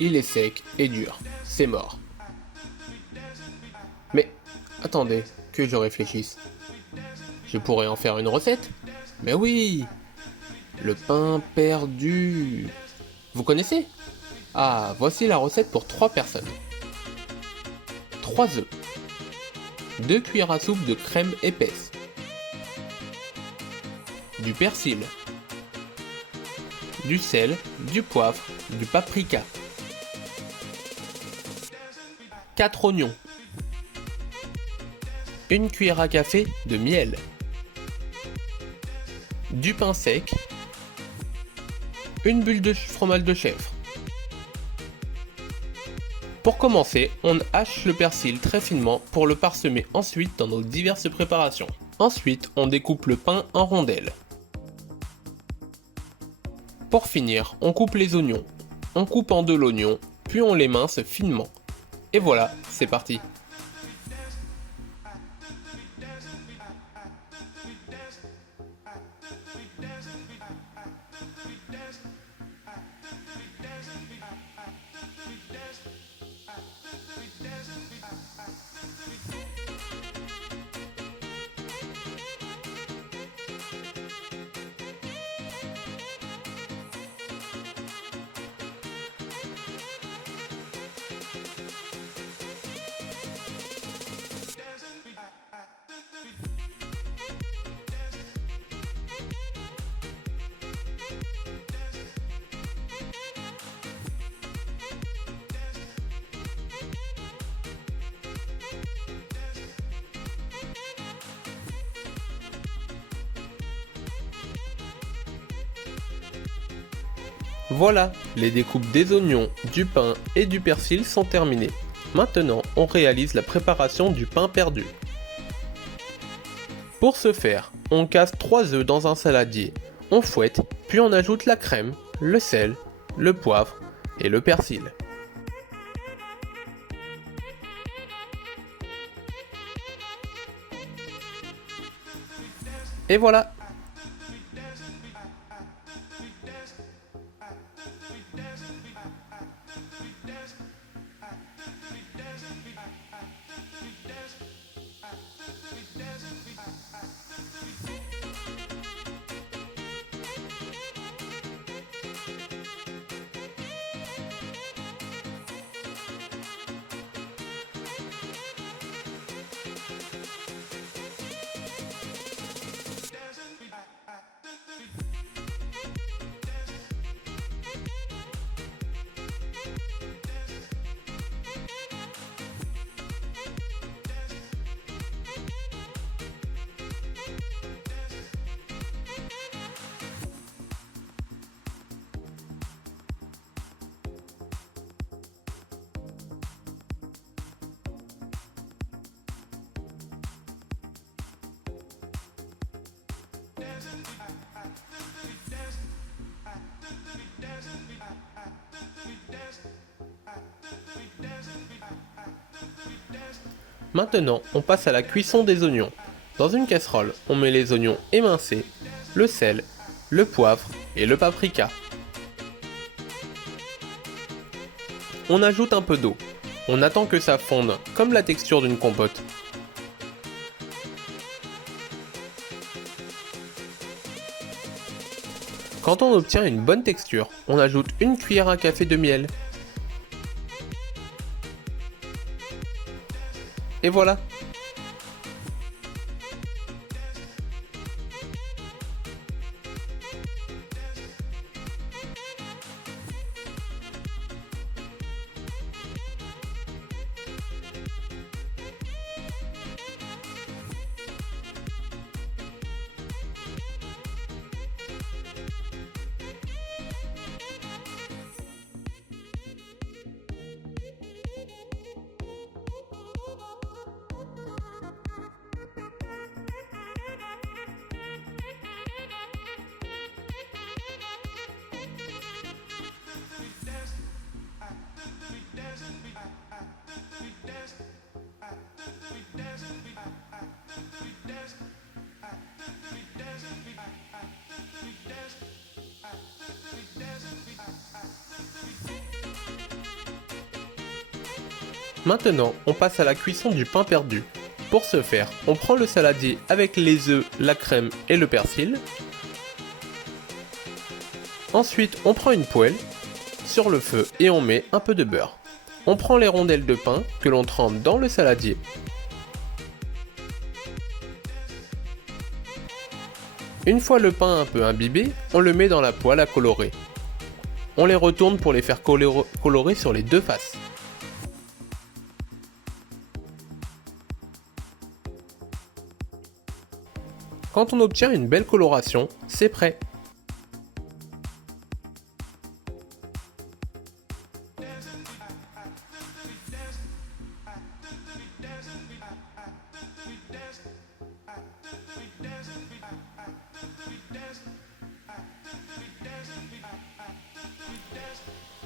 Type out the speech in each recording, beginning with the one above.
il est sec et dur. C'est mort. Mais attendez, que je réfléchisse. Je pourrais en faire une recette? Mais oui! Le pain perdu. Vous connaissez? Ah, voici la recette pour 3 personnes. 3 œufs, 2 cuillères à soupe de crème épaisse, du persil, du sel, du poivre, du paprika, 4 oignons, une cuillère à café de miel, du pain sec, une bulle de fromage de chèvre. Pour commencer, on hache le persil très finement pour le parsemer ensuite dans nos diverses préparations. Ensuite, on découpe le pain en rondelles. Pour finir, on coupe les oignons. On coupe en deux l'oignon, puis on l'émince finement. Et voilà, c'est parti. Voilà, les découpes des oignons, du pain et du persil sont terminées. Maintenant, on réalise la préparation du pain perdu. Pour ce faire, on casse 3 œufs dans un saladier, on fouette, puis on ajoute la crème, le sel, le poivre et le persil. Et voilà! Maintenant, on passe à la cuisson des oignons. Dans une casserole, on met les oignons émincés, le sel, le poivre et le paprika. On ajoute un peu d'eau. On attend que ça fonde, comme la texture d'une compote. Quand on obtient une bonne texture, on ajoute une cuillère à café de miel. Et voilà! Maintenant, on passe à la cuisson du pain perdu. Pour ce faire, on prend le saladier avec les œufs, la crème et le persil. Ensuite, on prend une poêle sur le feu et on met un peu de beurre. On prend les rondelles de pain que l'on trempe dans le saladier. Une fois le pain un peu imbibé, on le met dans la poêle à colorer. On les retourne pour les faire colorer sur les deux faces. Quand on obtient une belle coloration, c'est prêt.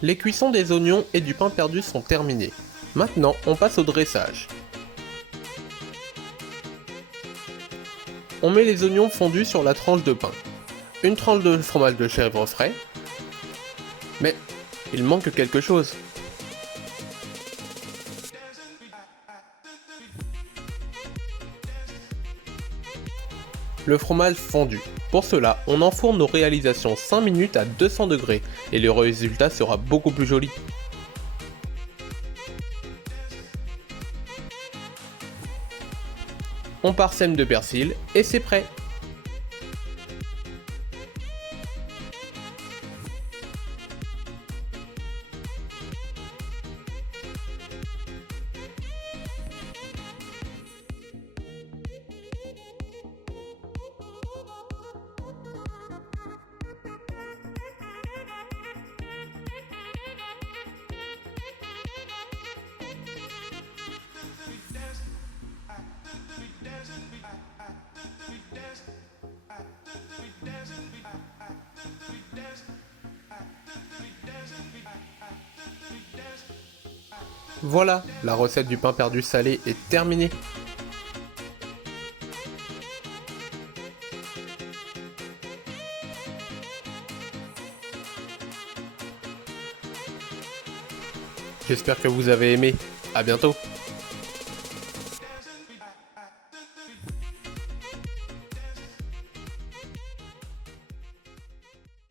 Les cuissons des oignons et du pain perdu sont terminées. Maintenant, on passe au dressage. On met les oignons fondus sur la tranche de pain. Une tranche de fromage de chèvre frais. Mais il manque quelque chose. Le fromage fondu. Pour cela, on enfourne nos réalisations 5 minutes à 200 degrés et le résultat sera beaucoup plus joli. On parsème de persil et c'est prêt. Voilà, la recette du pain perdu salé est terminée. J'espère que vous avez aimé. À bientôt.